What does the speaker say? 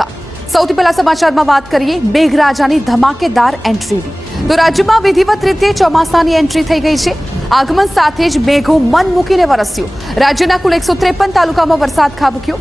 ચોમાસા। સૌથી પહેલા સમાચારમાં વાત કરીએ મેઘરાજાની ધમાકેદાર એન્ટ્રીની। તો રાજ્યમાં વિધિવત રીતે ચોમાસાની એન્ટ્રી થઈ ગઈ છે। આગમન સાથે જ મેઘો મન મૂકીને વરસ્યો। રાજ્યના કુલ 153 તાલુકામાં વરસાદ ખાબક્યો।